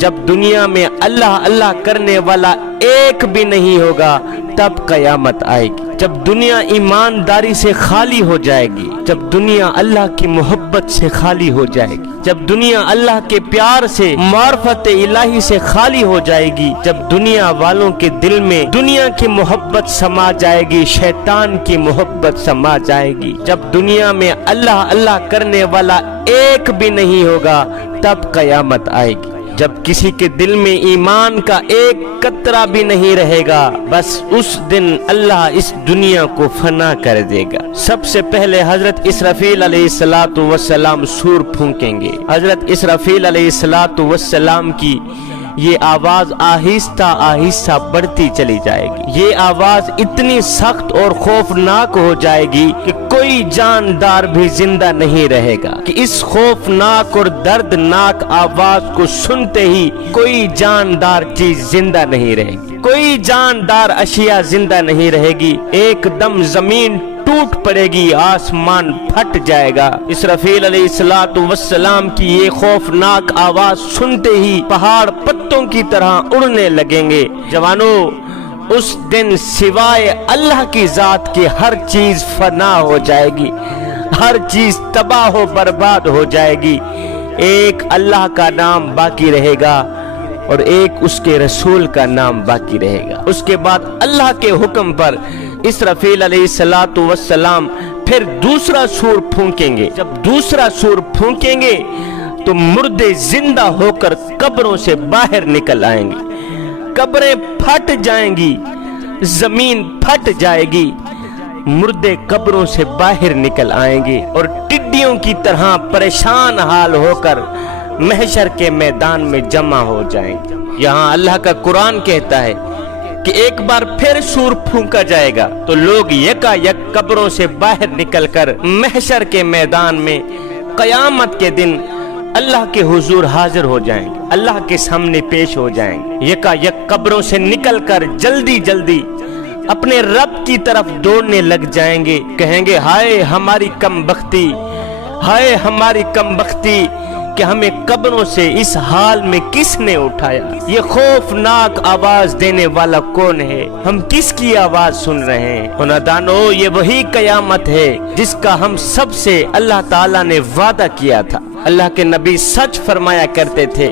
جب دنیا میں اللہ اللہ کرنے والا ایک بھی نہیں ہوگا تب قیامت آئے گی۔ جب دنیا ایمانداری سے خالی ہو جائے گی، جب دنیا اللہ کی محبت سے خالی ہو جائے گی، جب دنیا اللہ کے پیار سے معرفت الہی سے خالی ہو جائے گی، جب دنیا والوں کے دل میں دنیا کی محبت سما جائے گی، شیطان کی محبت سما جائے گی، جب دنیا میں اللہ اللہ کرنے والا ایک بھی نہیں ہوگا تب قیامت آئے گی۔ جب کسی کے دل میں ایمان کا ایک قطرہ بھی نہیں رہے گا، بس اس دن اللہ اس دنیا کو فنا کر دے گا۔ سب سے پہلے حضرت اسرافیل علیہ السلام سور پھونکیں گے۔ حضرت اسرافیل علیہ السلام کی یہ آواز آہستہ آہستہ بڑھتی چلی جائے گی۔ یہ آواز اتنی سخت اور خوفناک ہو جائے گی کہ کوئی جاندار بھی زندہ نہیں رہے گا، کہ اس خوفناک اور دردناک آواز کو سنتے ہی کوئی جاندار چیز زندہ نہیں رہے گی، کوئی جاندار اشیاء زندہ نہیں رہے گی۔ ایک دم زمین ٹوٹ پڑے گی، آسمان پھٹ جائے گا۔ اسرافیل علیہ السلام کی یہ خوفناک آواز سنتے ہی پہاڑ پتوں کی طرح اڑنے لگیں گے۔ جوانو، اس دن سوائے اللہ کی ذات کے ہر چیز فنا ہو جائے گی، ہر چیز تباہ و برباد ہو جائے گی۔ ایک اللہ کا نام باقی رہے گا اور ایک اس کے رسول کا نام باقی رہے گا۔ اس کے بعد اللہ کے حکم پر اسرافیل علیہ السلام پھر دوسرا سور پھونکیں گے۔ جب دوسرا سور پھونکیں گے تو مردے زندہ ہو کر قبروں سے باہر نکل آئیں گے، قبریں پھٹ جائیں گی، زمین پھٹ جائے گی، مردے قبروں سے باہر نکل آئیں گے اور ٹڈیوں کی طرح پریشان حال ہو کر محشر کے میدان میں جمع ہو جائیں گے۔ یہاں اللہ کا قرآن کہتا ہے کہ ایک بار پھر سور پھونکا جائے گا تو لوگ یکا یک قبروں سے باہر نکل کر محشر کے میدان میں قیامت کے دن اللہ کے حضور حاضر ہو جائیں گے، اللہ کے سامنے پیش ہو جائیں گے۔ یکا یک قبروں سے نکل کر جلدی جلدی اپنے رب کی طرف دوڑنے لگ جائیں گے، کہیں گے ہائے ہماری کم بختی، ہائے ہماری کم بختی کہ ہمیں قبروں سے اس حال میں کس نے اٹھایا؟ یہ خوفناک آواز دینے والا کون ہے؟ ہم کس کی آواز سن رہے ہیں؟ نادانو، یہ وہی قیامت ہے جس کا ہم سب سے اللہ تعالیٰ نے وعدہ کیا تھا۔ اللہ کے نبی سچ فرمایا کرتے تھے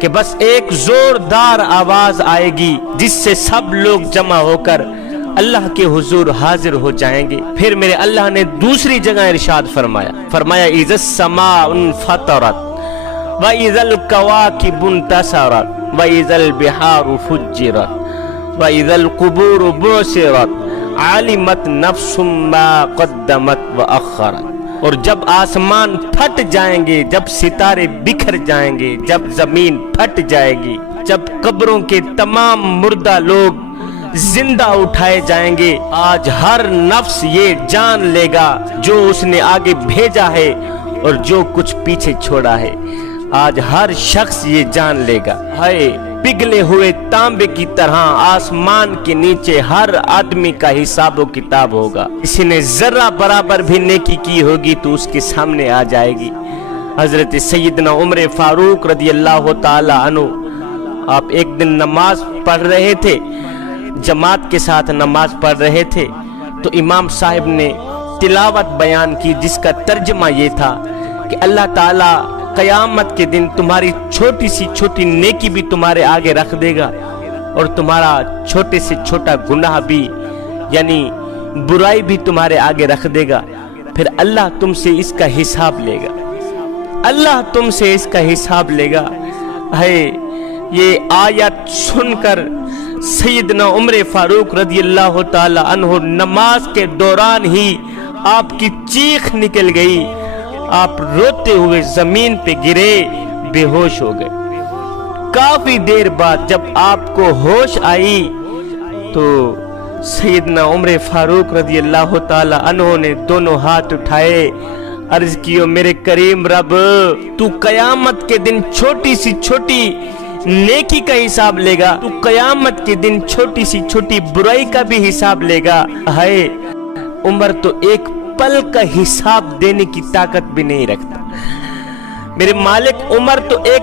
کہ بس ایک زوردار آواز آئے گی جس سے سب لوگ جمع ہو کر اللہ کے حضور حاضر ہو جائیں گے۔ پھر میرے اللہ نے دوسری جگہ ارشاد فرمایا اذا السماء انفطرت وَإِذَا الْكَوَاكِبُ انتَثَرَتْ وَإِذَا الْبِحَارُ فُجِّرَتْ وَإِذَا الْقُبُورُ بُعْثِرَتْ عَلِمَتْ نَفْسٌ مَا قَدَّمَتْ وَأَخَّرَتْ۔ اور جب آسمان پھٹ جائیں گے، جب ستارے بکھر جائیں گے، جب زمین پھٹ جائے گی، جب قبروں کے تمام مردہ لوگ زندہ اٹھائے جائیں گے، آج ہر نفس یہ جان لے گا جو اس نے آگے بھیجا ہے اور جو کچھ پیچھے چھوڑا ہے۔ آج ہر شخص یہ جان لے گا، ہائے پگھلے ہوئے تانبے کی طرح آسمان کے نیچے ہر آدمی کا حساب و کتاب ہوگا۔ کسی نے ذرہ برابر بھی نیکی کی ہوگی تو اس کے سامنے آ جائے گی۔ حضرت سیدنا عمر فاروق رضی اللہ تعالی عنہ، آپ ایک دن نماز پڑھ رہے تھے، جماعت کے ساتھ نماز پڑھ رہے تھے، تو امام صاحب نے تلاوت بیان کی جس کا ترجمہ یہ تھا کہ اللہ تعالیٰ قیامت کے دن تمہاری چھوٹی سی چھوٹی نیکی بھی تمہارے آگے رکھ دے گا اور تمہارا چھوٹے سے چھوٹا گناہ بھی یعنی برائی بھی تمہارے آگے رکھ دے گا، پھر اللہ تم سے اس کا حساب لے گا، اللہ تم سے اس کا حساب لے گا۔ ہے یہ آیت سن کر سیدنا عمر فاروق رضی اللہ تعالی عنہ نماز کے دوران ہی آپ کی چیخ نکل گئی، آپ روتے ہوئے زمین پہ گرے، بے ہوش ہو گئے۔ کافی دیر بعد جب آپ کو ہوش آئی تو سیدنا عمر فاروق رضی اللہ تعالی عنہ نے دونوں ہاتھ اٹھائے، عرض کیو میرے کریم رب، تو قیامت کے دن چھوٹی سی چھوٹی نیکی کا حساب لے گا، تو قیامت کے دن چھوٹی سی چھوٹی برائی کا بھی حساب لے گا۔ ہائے عمر تو ایک پل کا حساب دینے کی طاقت بھی نہیں رکھتا، میرے مالک عمر تو ایک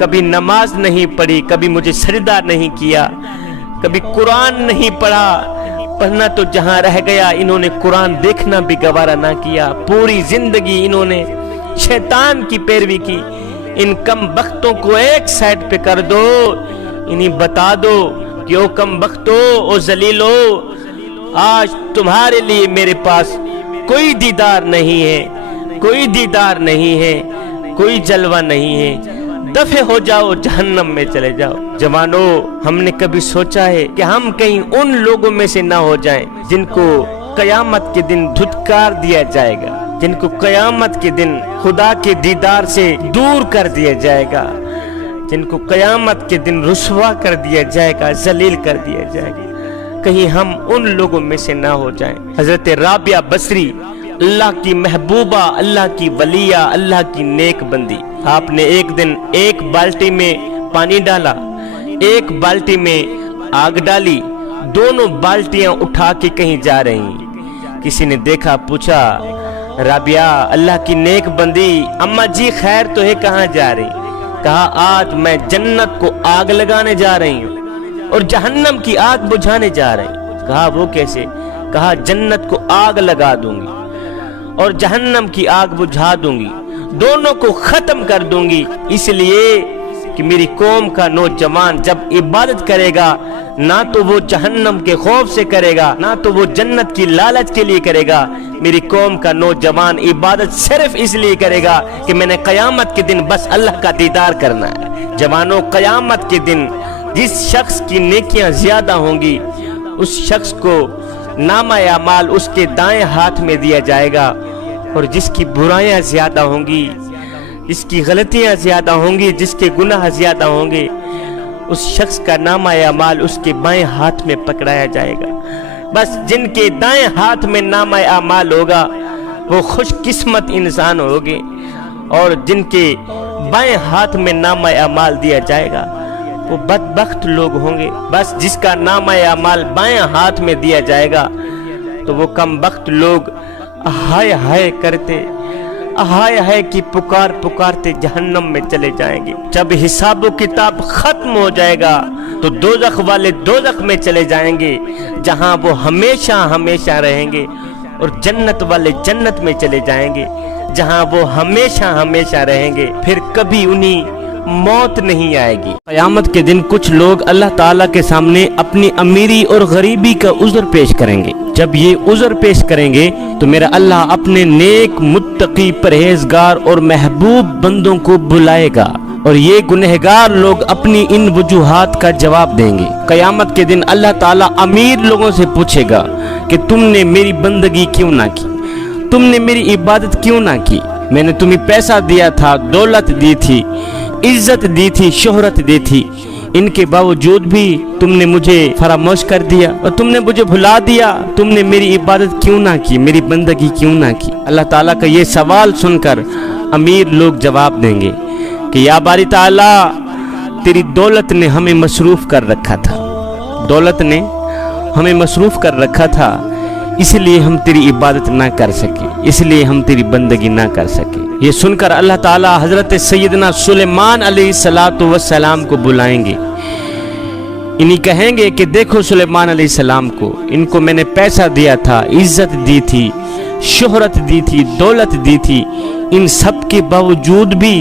کبھی نماز نہیں پڑھی، کبھی مجھے سجدہ نہیں کیا، کبھی قرآن نہیں پڑھا، پڑھنا تو جہاں رہ گیا، انہوں نے قرآن دیکھنا بھی گوارا نہ کیا، پوری زندگی انہوں نے شیطان کی پیروی کی۔ ان کم بختوں کو ایک سائڈ پہ کر دو، انہیں بتا دو کہ او کم بختو، او ذلیلو، آج تمہارے لیے میرے پاس کوئی دیدار نہیں ہے، کوئی دیدار نہیں ہے، کوئی جلوہ نہیں ہے، دفع ہو جاؤ، جہنم میں چلے جاؤ۔ جوانو، ہم نے کبھی سوچا ہے کہ ہم کہیں ان لوگوں میں سے نہ ہو جائیں جن کو قیامت کے دن دھتکار دیا جائے گا، جن کو قیامت کے دن خدا کے دیدار سے دور کر دیا جائے گا، جن کو قیامت کے دن رسوا کر دیا جائے گا، ذلیل کر دیا جائے گا، کہیں ہم ان لوگوں میں سے نہ ہو جائیں۔ حضرت رابعہ بصری، اللہ کی محبوبہ، اللہ کی ولیہ، اللہ کی نیک بندی، آپ نے ایک دن ایک بالٹی میں پانی ڈالا، ایک بالٹی میں آگ ڈالی، دونوں بالٹیاں اٹھا کے کہیں جا رہی ہیں۔ کسی نے دیکھا، پوچھا، رابعہ اللہ کی نیک بندی، اماں جی خیر تو ہے، کہاں جا رہی؟ کہا آج میں جنت کو آگ لگانے جا رہی ہوں اور جہنم کی آگ بجھانے جا رہی ہوں۔ کہا وہ کیسے؟ کہا جنت کو آگ لگا دوں گی اور جہنم کی آگ بجھا دوں گی، دونوں کو ختم کر دوں گی، اس لیے کہ میری قوم کا نوجوان جب عبادت کرے گا، نہ تو وہ جہنم کے خوف سے کرے گا، نہ تو وہ جنت کی لالچ کے لیے کرے گا۔ میری قوم کا نوجوان عبادت صرف اس لیے کرے گا کہ میں نے قیامت کے دن بس اللہ کا دیدار کرنا ہے۔ جوانوں، قیامت کے دن جس شخص کی نیکیاں زیادہ ہوں گی، اس شخص کو نامہ اعمال اس کے دائیں ہاتھ میں دیا جائے گا، اور جس کی برائیاں زیادہ ہوں گی، جس کی غلطیاں زیادہ ہوں گی، جس کے گناہ زیادہ ہوں گے، اس شخص کا نامہ اعمال اس کے بائیں ہاتھ میں پکڑایا جائے گا۔ بس جن کے دائیں ہاتھ میں نامہ اعمال ہوگا وہ خوش قسمت انسان ہوگے، اور جن کے بائیں ہاتھ میں نامہ اعمال دیا جائے گا وہ بدبخت لوگ ہوں گے۔ بس جس کا نامہ اعمال بائیں ہاتھ میں دیا جائے گا تو وہ کم بخت لوگ ہائے ہائے کرتے، ہائے ہائے کی پکار پکارتے جہنم میں چلے جائیں گے۔ جب حساب و کتاب ختم ہو جائے گا تو دوزخ والے دوزخ میں چلے جائیں گے، جہاں وہ ہمیشہ ہمیشہ رہیں گے، اور جنت والے جنت میں چلے جائیں گے، جہاں وہ ہمیشہ ہمیشہ رہیں گے، پھر کبھی انہیں موت نہیں آئے گی۔ قیامت کے دن کچھ لوگ اللہ تعالیٰ کے سامنے اپنی امیری اور غریبی کا عذر پیش کریں گے۔ جب یہ عذر پیش کریں گے تو میرا اللہ اپنے نیک، متقی، پرہیزگار اور محبوب بندوں کو بلائے گا، اور یہ گنہگار لوگ اپنی ان وجوہات کا جواب دیں گے۔ قیامت کے دن اللہ تعالیٰ امیر لوگوں سے پوچھے گا کہ تم نے میری بندگی کیوں نہ کی، تم نے میری عبادت کیوں نہ کی؟ میں نے تمہیں پیسہ دیا تھا، دولت دی تھی، عزت دی تھی، شہرت دی تھی، ان کے باوجود بھی تم نے مجھے فراموش کر دیا اور تم نے مجھے بھلا دیا۔ تم نے میری عبادت کیوں نہ کی، میری بندگی کیوں نہ کی؟ اللہ تعالیٰ کا یہ سوال سن کر امیر لوگ جواب دیں گے کہ یا باری تعالیٰ، تیری دولت نے ہمیں مصروف کر رکھا تھا، دولت نے ہمیں مصروف کر رکھا تھا، اس لیے ہم تیری عبادت نہ کر سکے، اس لیے ہم تیری بندگی نہ کر سکے۔ یہ سن کر اللہ تعالیٰ حضرت سیدنا سلیمان علیہ السلام کو بلائیں گے، انہیں کہیں گے کہ دیکھو سلیمان علیہ السلام کو، ان کو میں نے پیسہ دیا تھا، عزت دی تھی، شہرت دی تھی، دولت دی تھی، ان سب کے باوجود بھی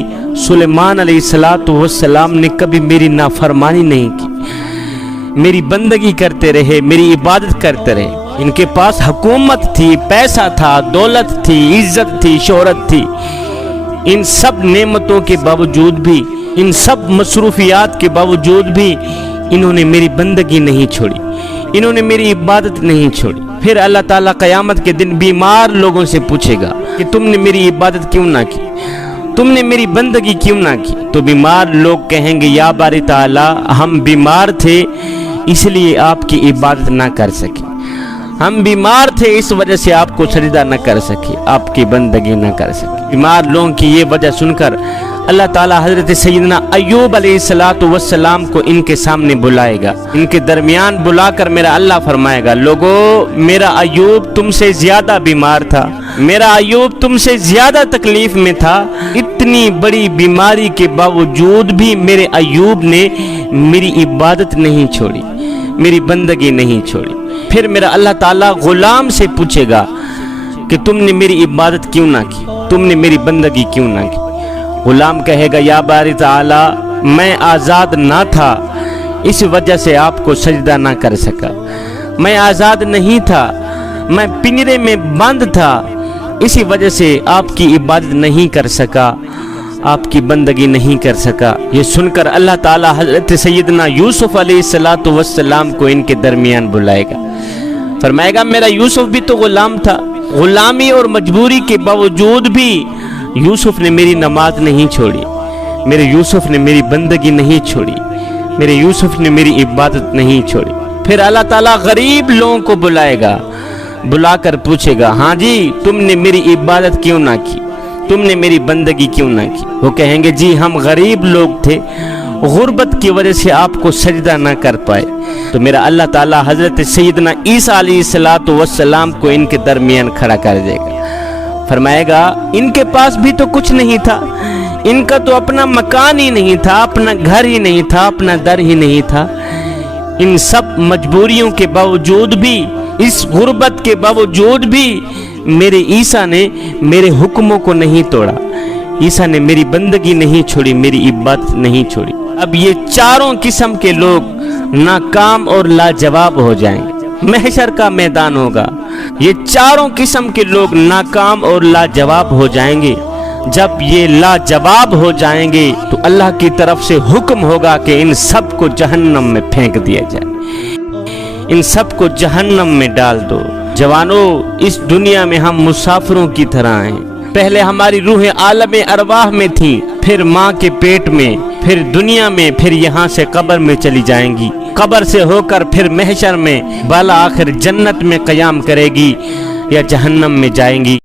سلیمان علیہ السلام نے کبھی میری نافرمانی نہیں کی، میری بندگی کرتے رہے، میری عبادت کرتے رہے۔ ان کے پاس حکومت تھی، پیسہ تھا، دولت تھی، عزت تھی، شہرت تھی، ان سب نعمتوں کے باوجود بھی، ان سب مصروفیات کے باوجود بھی انہوں نے میری بندگی نہیں چھوڑی، انہوں نے میری عبادت نہیں چھوڑی۔ پھر اللہ تعالیٰ قیامت کے دن بیمار لوگوں سے پوچھے گا کہ تم نے میری عبادت کیوں نہ کی، تم نے میری بندگی کیوں نہ کی؟ تو بیمار لوگ کہیں گے یا باری تعالیٰ، ہم بیمار تھے اس لیے آپ کی عبادت نہ کر سکے، ہم بیمار تھے اس وجہ سے آپ کو سجدہ نہ کر سکے، آپ کی بندگی نہ کر سکے۔ بیمار لوگوں کی یہ وجہ سن کر اللہ تعالیٰ حضرت سیدنا ایوب علیہ الصلوۃ والسلام کو ان کے سامنے بلائے گا، ان کے درمیان بلا کر میرا اللہ فرمائے گا، لوگو میرا ایوب تم سے زیادہ بیمار تھا، میرا ایوب تم سے زیادہ تکلیف میں تھا، اتنی بڑی بیماری کے باوجود بھی میرے ایوب نے میری عبادت نہیں چھوڑی، میری بندگی نہیں چھوڑی۔ پھر میرا اللہ تعالیٰ غلام سے پوچھے گا کہ تم نے میری عبادت کیوں نہ کی، تم نے میری بندگی کیوں نہ کی؟ غلام کہے گا یا باری تعالیٰ میں آزاد نہ تھا، اس وجہ سے آپ کو سجدہ نہ کر سکا، میں آزاد نہیں تھا، میں پنجرے میں بند تھا، اسی وجہ سے آپ کی عبادت نہیں کر سکا، آپ کی بندگی نہیں کر سکا۔ یہ سن کر اللہ تعالیٰ حضرت سیدنا یوسف علیہ الصلوۃ والسلام کو ان کے درمیان بلائے گا، فرمائے گا میرا یوسف بھی تو غلام تھا، غلامی اور مجبوری کے باوجود بھی یوسف نے میری نماز نہیں چھوڑی، میرے یوسف نے میری بندگی نہیں چھوڑی، میرے یوسف نے میری عبادت نہیں چھوڑی۔ پھر اللہ تعالیٰ غریب لوگوں کو بلائے گا، بلا کر پوچھے گا ہاں جی تم نے میری عبادت کیوں نہ کی، تم نے میری بندگی کیوں نہ کی؟ وہ کہیں گے جی ہم غریب لوگ تھے، غربت کی وجہ سے آپ کو سجدہ نہ کر پائے۔ تو میرا اللہ تعالیٰ حضرت سیدنا عیسیٰ علیہ الصلوۃ والسلام کو ان کے درمیان کھڑا کر دے گا، فرمائے گا ان کے پاس بھی تو کچھ نہیں تھا، ان کا تو اپنا مکان ہی نہیں تھا، اپنا گھر ہی نہیں تھا، اپنا در ہی نہیں تھا، ان سب مجبوریوں کے باوجود بھی، اس غربت کے باوجود بھی میرے عیسیٰ نے میرے حکموں کو نہیں توڑا، عیسیٰ نے میری بندگی نہیں چھوڑی، میری عبادت نہیں چھوڑی۔ اب یہ چاروں قسم کے لوگ ناکام اور لاجواب ہو جائیں گے، محشر کا میدان ہوگا، یہ چاروں قسم کے لوگ ناکام اور لاجواب ہو جائیں گے۔ جب یہ لاجواب ہو جائیں گے تو اللہ کی طرف سے حکم ہوگا کہ ان سب کو جہنم میں پھینک دیا جائے، ان سب کو جہنم میں ڈال دو۔ جوانوں اس دنیا میں ہم مسافروں کی طرح ہیں، پہلے ہماری روح عالم ارواح میں تھی، پھر ماں کے پیٹ میں، پھر دنیا میں، پھر یہاں سے قبر میں چلی جائیں گی، قبر سے ہو کر پھر محشر میں بالا آخر جنت میں قیام کرے گی یا جہنم میں جائیں گی۔